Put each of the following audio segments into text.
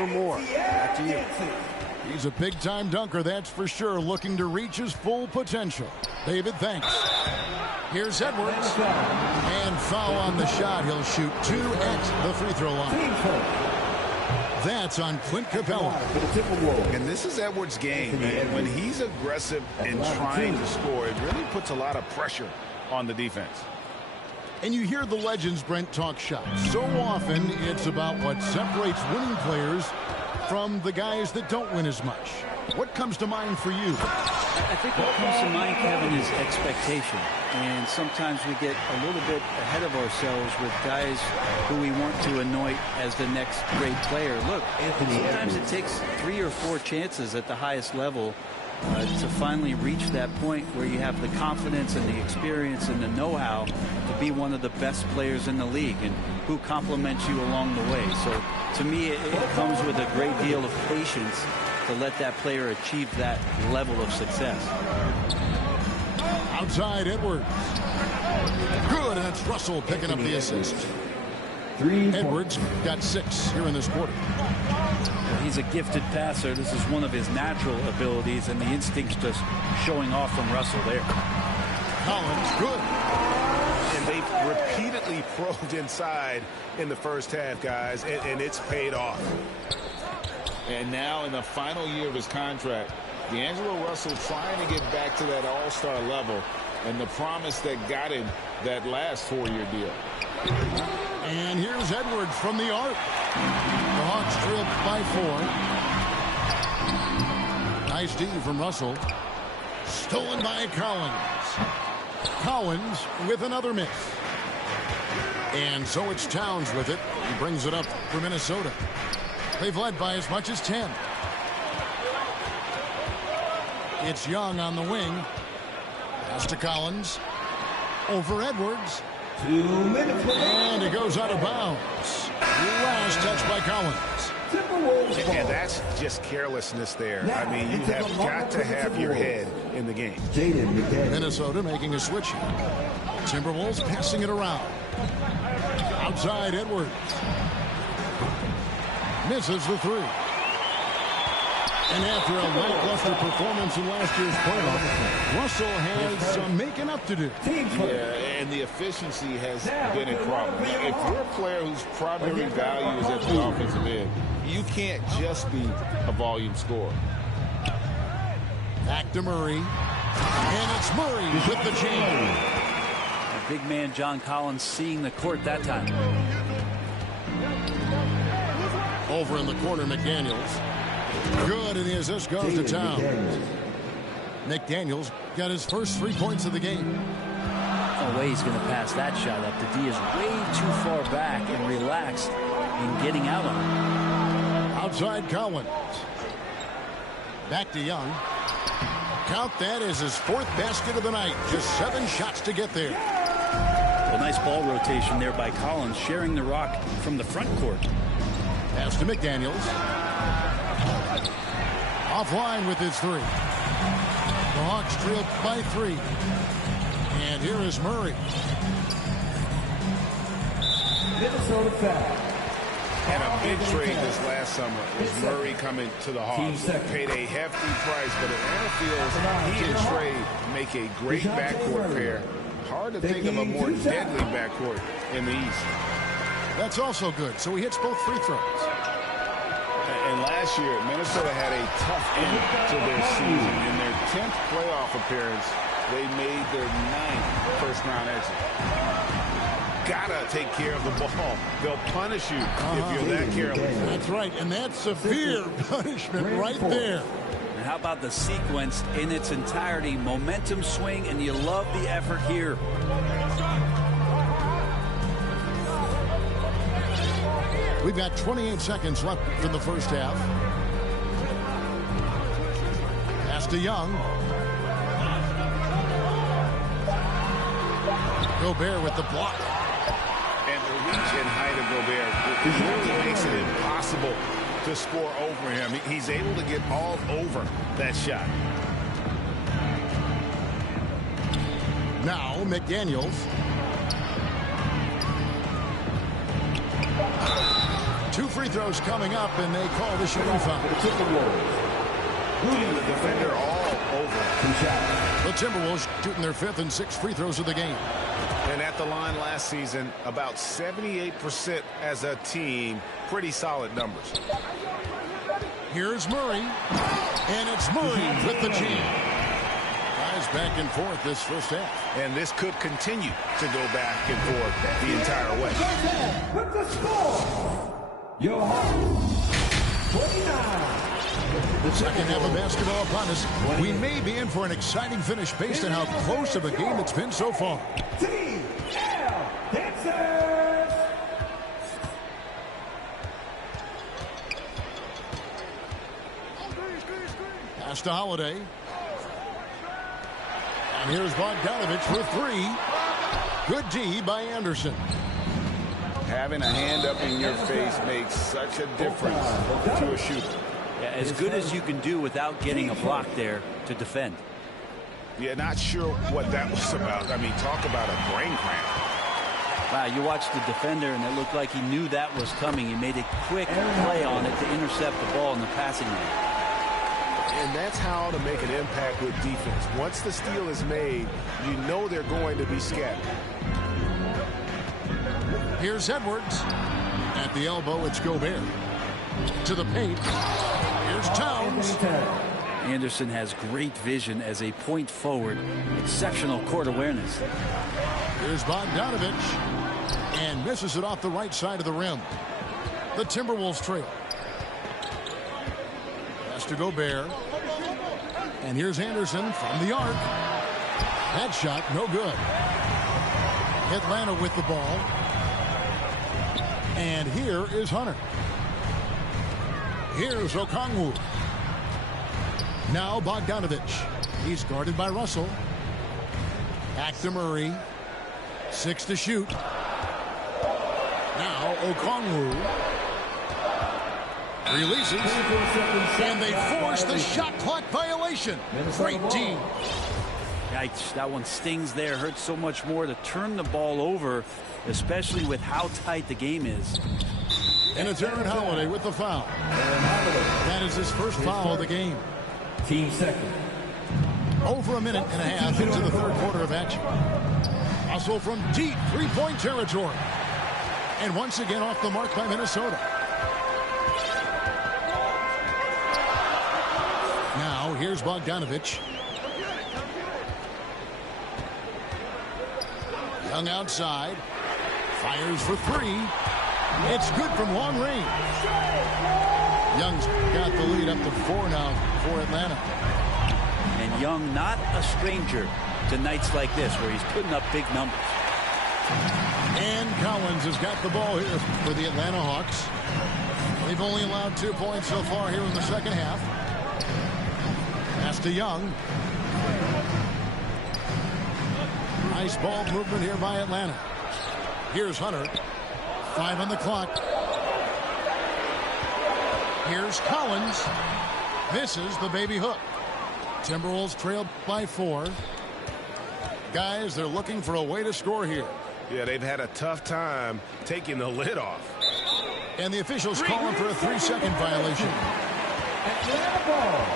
for more. Back to you. He's a big-time dunker, that's for sure, looking to reach his full potential. David, thanks. Here's Edwards. And foul on the shot. He'll shoot 2 at the free throw line. That's on Clint Capella. And this is Edwards' game. And when he's aggressive and trying to score, it really puts a lot of pressure on the defense. And you hear the legends, Brent, talk shots. So often, it's about what separates winning players from the guys that don't win as much. What comes to mind for you? I think what comes to mind, Kevin, is expectation. And sometimes we get a little bit ahead of ourselves with guys who we want to anoint as the next great player. Look, sometimes it takes 3 or 4 chances at the highest level to finally reach that point where you have the confidence and the experience and the know-how to be one of the best players in the league, and who compliments you along the way. So to me, it comes with a great deal of patience to let that player achieve that level of success. Outside Edwards. Good, and it's Russell picking up the assist. Edwards got 6 here in this quarter. He's a gifted passer. This is one of his natural abilities, and the instincts just showing off from Russell there. Collins, good. And they've repeatedly probed inside in the first half, guys, and it's paid off. And now in the final year of his contract, D'Angelo Russell trying to get back to that all-star level, and the promise that got him that last 4-year deal. And here's Edwards from the arc. The Hawks trailed by 4. Nice D from Russell. Stolen by Collins. Collins with another miss. And so it's Towns with it. He brings it up for Minnesota. They've led by as much as 10. It's Young on the wing. Pass to Collins. Over Edwards. 2 minutes. And it goes out of bounds. Last touch by Collins. And that's just carelessness there. I mean, you have got to have your head in the game. Minnesota making a switch here. Timberwolves passing it around. Outside Edwards. Misses the 3. And after a lackluster performance in last year's playoff, Russell has some making up to do. Yeah, and the efficiency has been a problem. If you're a player whose primary value is at the offensive end, you can't just be a volume scorer. Back to Murray. And it's Murray with the jam. Big man John Collins seeing the court that time. Over in the corner, McDaniels. Good, and the assist goes to Towns. McDaniels got his first 3 points of the game. No way he's going to pass that shot up. The D is way too far back and relaxed in getting out on it. Outside Collins. Back to Young. Count that as his 4th basket of the night. Just 7 shots to get there. Well, nice ball rotation there by Collins, sharing the rock from the front court. Pass to McDaniels. Offline with his 3. The Hawks trailed by 3. And here is Murray. Minnesota foul. And a big trade this last summer was Murray coming to the Hawks. Paid a hefty price, but Atlanta feels he and Trey make a great backcourt pair. Hard to think of a more deadly backcourt in the East. That's also good. So he hits both free throws. And last year, Minnesota had a tough end to their season. In their 10th playoff appearance, they made their 9th first-round exit. Gotta take care of the ball. They'll punish you if you're that careless. That's right, and that's severe punishment right there. And how about the sequence in its entirety? Momentum swing, and you love the effort here. We've got 28 seconds left in the first half. Pass to Young. Gobert with the block. And the reach and height of Gobert really makes it impossible to score over him. He's able to get all over that shot. Now McDaniels. 2 free throws coming up, and they call the shooting foul. And the defender all over. The Timberwolves shooting their 5th and 6th free throws of the game. And at the line last season, about 78% as a team. Pretty solid numbers. Here's Murray. And it's Murray with the jam. Guys back and forth this first half. And this could continue to go back and forth the entire way. With the score, your Hawks, 29. The second half of basketball upon us. We may be in for an exciting finish based on how close of a game it's been so far. TL Dancers. Pass to Holiday. And here's Bogdanovich for 3. Good D by Anderson. Having a hand up in your face makes such a difference to a shooter. Yeah, as good as you can do without getting a block there to defend. Yeah, not sure what that was about. I mean, talk about a brain cramp. Wow, you watched the defender, and it looked like he knew that was coming. He made a quick play on it to intercept the ball in the passing lane. And that's how to make an impact with defense. Once the steal is made, you know they're going to be scattered. Here's Edwards. At the elbow, it's Gobert. To the paint. Here's Towns. Anderson has great vision as a point forward. Exceptional court awareness. Here's Bogdanovich. And misses it off the right side of the rim. The Timberwolves trail. Pass to Gobert. And here's Anderson from the arc. That shot, no good. Atlanta with the ball. And here is Hunter. Here's Okongwu. Now Bogdanovich. He's guarded by Russell. Back to Murray. 6 to shoot. Now Okongwu. Releases. And they force the shot clock violation. Great team. Yikes, that one stings there. Hurts so much more to turn the ball over, especially with how tight the game is. And it's Aaron Holiday with the foul. That is his first foul of the game. Team second. Over a minute and a half into the third quarter of action. Russell from deep three-point territory. And once again off the mark by Minnesota. Now here's Bogdanovich. Young outside. Fires for 3. It's good from long range. Young's got the lead up to 4 now for Atlanta. And Young not a stranger to nights like this where he's putting up big numbers. And Collins has got the ball here for the Atlanta Hawks. They've only allowed 2 points so far here in the second half. Pass to Young. Nice ball movement here by Atlanta. Here's Hunter. 5 on the clock. Here's Collins. Misses the baby hook. Timberwolves trail by 4. Guys, they're looking for a way to score here. Yeah, they've had a tough time taking the lid off. And the officials calling for a 3-second violation. Atlanta ball.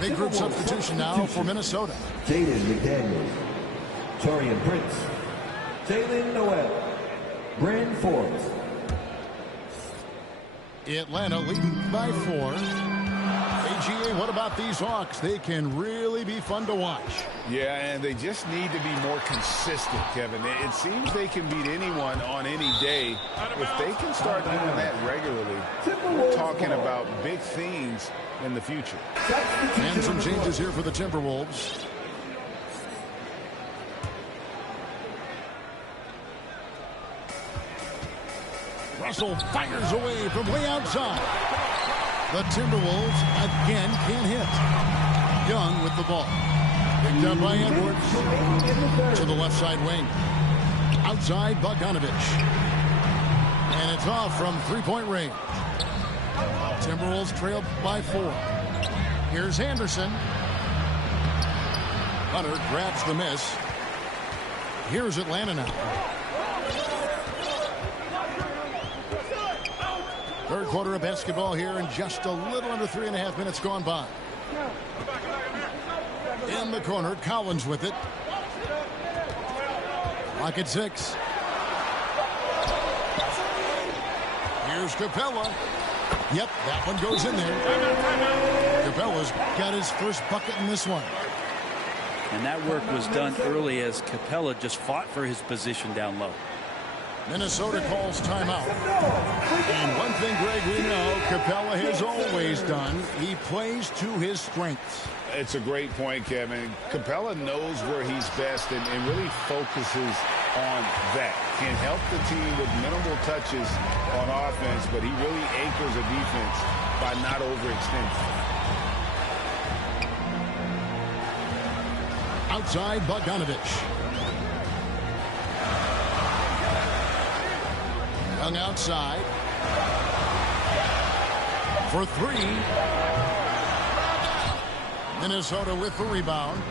Big group substitution now for Minnesota. Jaden McDaniels. Torian Prince. Jalen Noel. Bryn Forbes. Atlanta leading by 4. AGA, what about these Hawks? They can really be fun to watch. Yeah, and they just need to be more consistent, Kevin. It seems they can beat anyone on any day. If they can start doing that regularly, we're talking about big things in the future. And some changes here for the Timberwolves. Russell fires away from way outside. The Timberwolves again can't hit. Young with the ball. Picked up by Edwards. To the left side wing. Outside Bogdanovich. And it's off from three-point range. Timberwolves trail by 4. Here's Anderson. Hunter grabs the miss. Here's Atlanta now. third quarter of basketball here, and just a little under 3.5 minutes gone by. In the corner, Collins with it. Lock at 6. Here's Capella. Yep, that one goes in there. Capella's got his first bucket in this one. And that work was done early as Capella just fought for his position down low. Minnesota calls timeout. And one thing, Greg, we know Capella has always done, he plays to his strengths. It's a great point, Kevin. Capella knows where he's best and really focuses on that. Can help the team with minimal touches on offense, but he really anchors a defense by not overextending. Outside, Bogdanovich. Young outside. For 3. Minnesota with the rebound.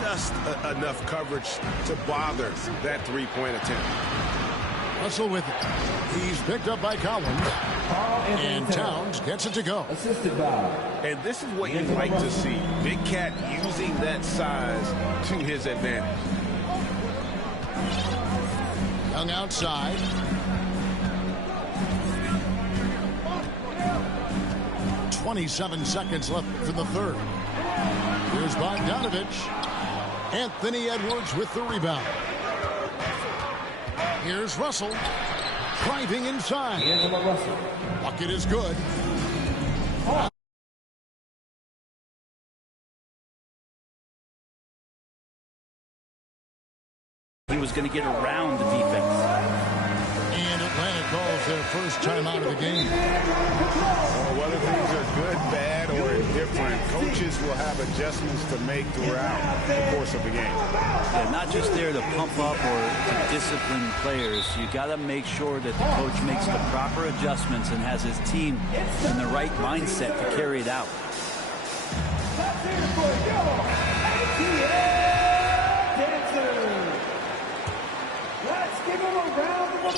Just enough coverage to bother that three-point attempt. Russell with it. He's picked up by Collins. And Towns gets it to go. Assisted by. And this is what you'd like to see. Big Cat using that size to his advantage. Young outside. .27 seconds left for the third. Here's Bogdanovich. Anthony Edwards with the rebound. Here's Russell. Driving inside. Bucket is good. He was going to get around the defense. And Atlanta calls their first time out of the game. Well, whether things are good, bad, or indifferent, coaches will have adjustments to make throughout the course of the game. Yeah, not just there to pump up or to discipline players. You got to make sure that the coach makes the proper adjustments and has his team in the right mindset to carry it out.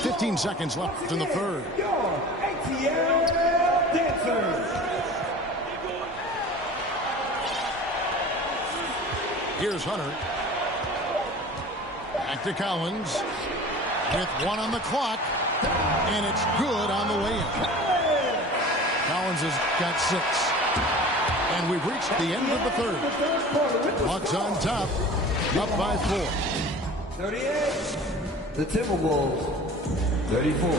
15 seconds left in the third. Here's Hunter. Back to Collins. With 1 on the clock. And it's good on the way in. Collins has got 6. And we've reached the end of the third. Hawks on top. Up by 4. 38. The Timberwolves, 34.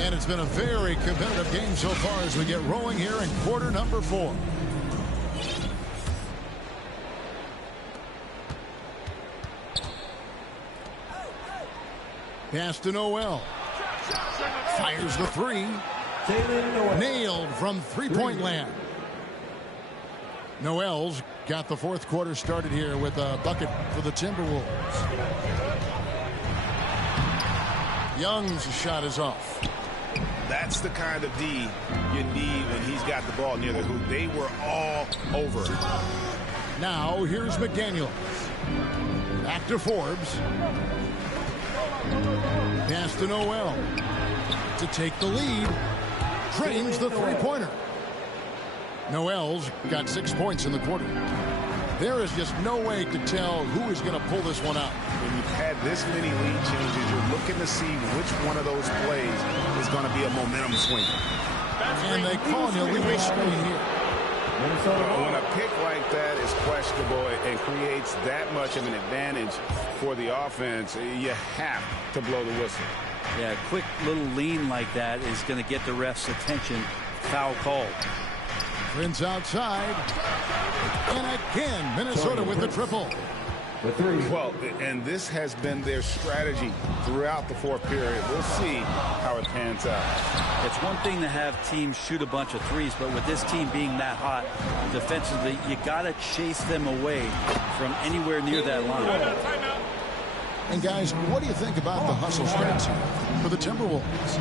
And it's been a very competitive game so far as we get rolling here in quarter number 4. Pass to Noel. Fires the 3. Nailed from three-point land. Noel's got the fourth quarter started here with a bucket for the Timberwolves. Young's shot is off. That's the kind of D you need when he's got the ball near the hoop. They were all over. Now here's McDaniels. Back to Forbes. Pass to Noel. To take the lead. Drains the three-pointer. Noel's got 6 points in the quarter. There is just no way to tell who is going to pull this one out. When you've had this many lead changes, you're looking to see which one of those plays is going to be a momentum swing. And they call an illegal screen here. When a pick like that is questionable and creates that much of an advantage for the offense, you have to blow the whistle. Yeah, a quick little lean like that is going to get the ref's attention. Foul called. Prince outside. And again, Minnesota with the triple. Well, and this has been their strategy throughout the fourth period. We'll see how it pans out. It's one thing to have teams shoot a bunch of threes, but with this team being that hot defensively, you got to chase them away from anywhere near that line. And guys, what do you think about the hustle stance here for the Timberwolves?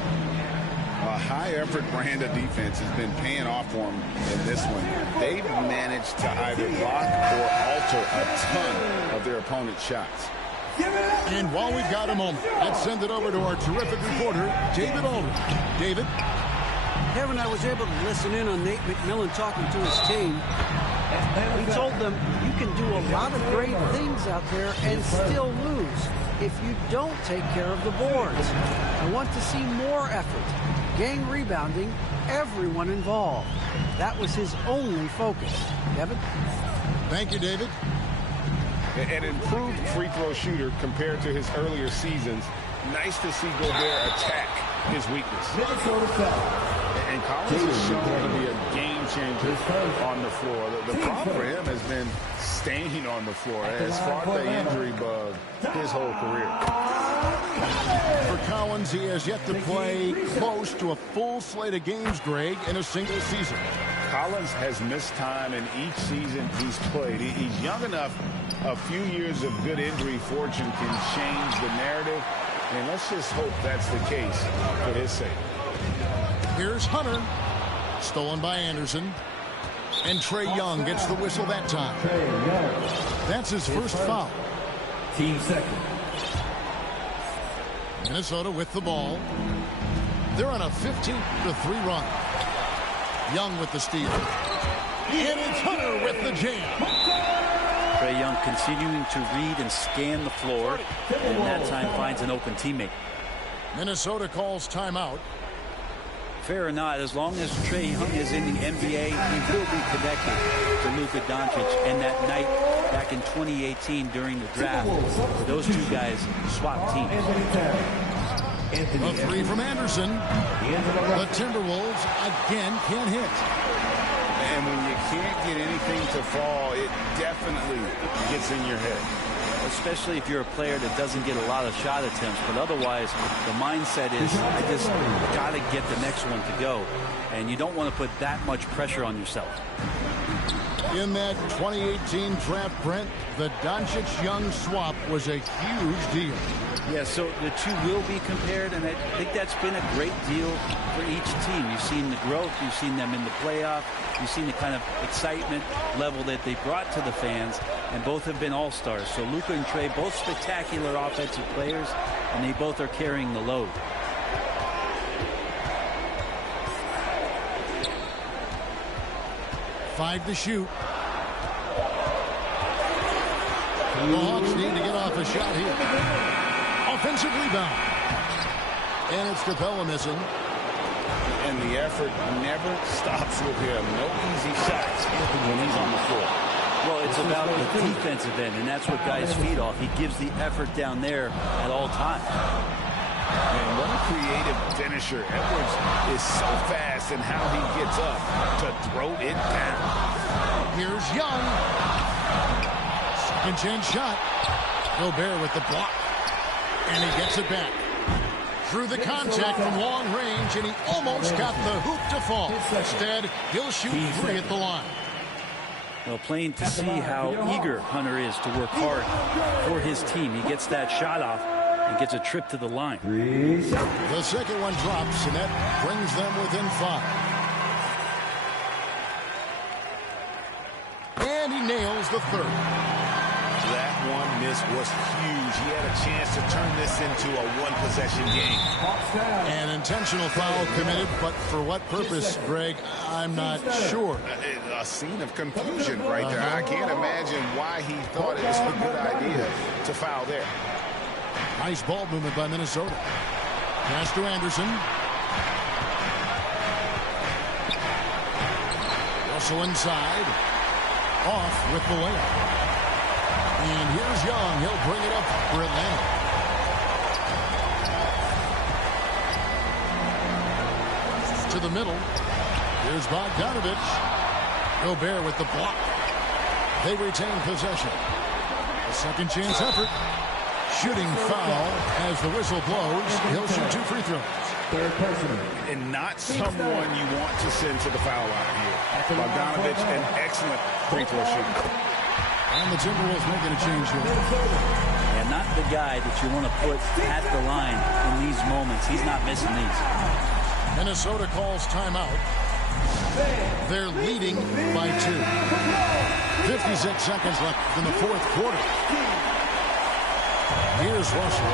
A high-effort brand of defense has been paying off for them in this one. They've managed to either block or alter a ton of their opponent's shots. And while we've got a moment, let's send it over to our terrific reporter, David Aldridge. David? Kevin, I was able to listen in on Nate McMillan talking to his team. He told them, you can do a lot of great things out there and still lose if you don't take care of the boards. I want to see more effort, gang rebounding, everyone involved. That was his only focus. Kevin? Thank you, David. An improved free throw shooter compared to his earlier seasons. Nice to see Gobert attack his weakness. And Collins has shown to be a game changer on the floor. The problem for him has been staying on the floor. Has fought the injury bug his whole career. For Collins, he has yet to play close to a full slate of games, Greg, in a single season. Collins has missed time in each season he's played. He's young enough. A few years of good injury fortune can change the narrative. And let's just hope that's the case for his sake. Here's Hunter. Stolen by Anderson. And Trae Young gets the whistle that time. That's his first foul. Team second. Minnesota with the ball. They're on a 15-3 run. Young with the steal. And it's Hunter with the jam. Trae Young continuing to read and scan the floor, and in that time finds an open teammate. Minnesota calls timeout. Fair or not, as long as Trae Young is in the NBA, he will be connected to Luka Doncic. And that night back in 2018 during the draft, those two guys swapped teams. A three from Anderson. The Timberwolves again can't hit. And when you can't get anything to fall, it definitely gets in your head. Especially if you're a player that doesn't get a lot of shot attempts. But otherwise, the mindset is, I just got to get the next one to go. And you don't want to put that much pressure on yourself. In that 2018 draft, Brent, the Doncic-Young swap was a huge deal. Yeah, so the two will be compared, and I think that's been a great deal for each team. You've seen the growth, you've seen them in the playoff, you've seen the kind of excitement level that they brought to the fans, and both have been all-stars. So Luka and Trae, both spectacular offensive players, and they both are carrying the load. Five to shoot. The Hawks need to get off a shot here. Offensive rebound. And it's Capella missing. And the effort never stops with him. No easy shots when he's on the floor. Well, it's about the defensive end, and that's what guys feed off. He gives the effort down there at all times. And what a creative finisher. Edwards is so fast in how he gets up to throw it down. Here's Young. Second chance shot. Gobert with the block. And he gets it back. Through the contact from long range, and he almost got the hoop to fall. Instead, he'll shoot three at the line. Well, plain to see how eager Hunter is to work hard for his team. He gets that shot off and gets a trip to the line. The second one drops, and that brings them within 5. And he nails the third. That one miss was huge. He had a chance to turn this into a one-possession game. An intentional foul committed, but for what purpose, Greg, I'm not sure. A scene of confusion right there. I can't imagine why he thought it was a good idea to foul there. Nice ball movement by Minnesota. Pass to Anderson. Russell inside. Off with the layup. And here's Young. He'll bring it up for Atlanta. To the middle. Here's Bogdanovich. Gobert with the block. They retain possession. A second chance effort. Shooting foul as the whistle blows. He'll shoot 2 free throws. Third person. And not someone you want to send to the foul line here. Bogdanovich, an excellent free throw shooter. And the Timberwolves making a change here. And not the guy that you want to put at the line in these moments. He's not missing these. Minnesota calls timeout. They're leading by 2. 56 seconds left in the fourth quarter. Here's Russell.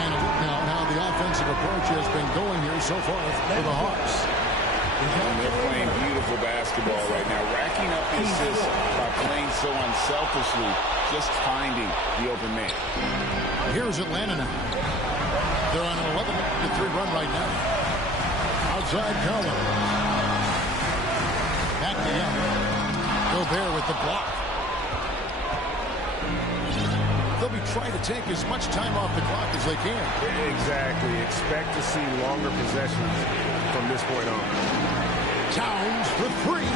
And approach has been going here so far for the Hawks. And they're playing beautiful basketball right now, racking up the assists by playing so unselfishly, just finding the open man. Here's Atlanta now. They're on an 11-3 run right now. Outside Collins. Back to Young. Gobert with the block. They'll be trying to take as much time off the clock as they can. Exactly. Expect to see longer possessions from this point on. Towns for three.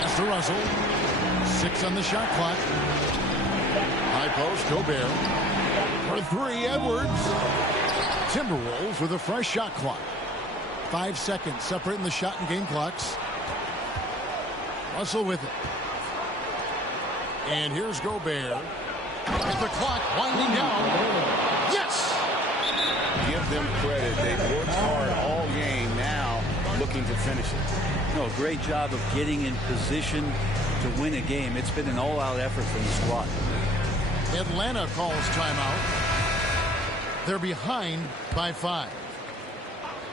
Pass to Russell. 6 on the shot clock. High post, Gobert. For three, Edwards. Timberwolves with a fresh shot clock. 5 seconds separating the shot and game clocks. Russell with it. And here's Gobert. With the clock winding down. Yes! Give them credit. They've worked hard all game, now looking to finish it. No, great job of getting in position to win a game. It's been an all-out effort from the squad. Atlanta calls timeout. They're behind by 5.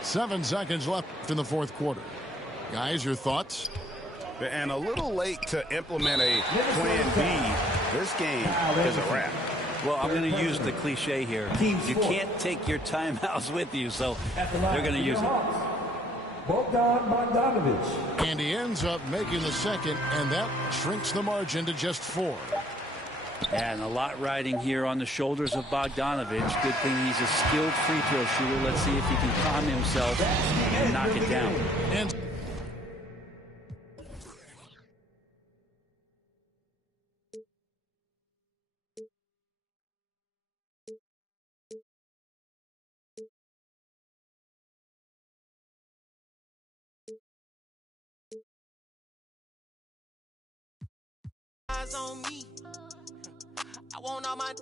7 seconds left in the fourth quarter. Guys, your thoughts? And a little late to implement a plan B. This game is a wrap. Well, I'm going to use the cliche here. You can't take your timeouts with you, so they're going to use it. Bogdanovich. And he ends up making the second, and that shrinks the margin to just 4. And a lot riding here on the shoulders of Bogdanovich. Good thing he's a skilled free throw shooter. Let's see if he can calm himself and knock it down. And eyes on me. I want all my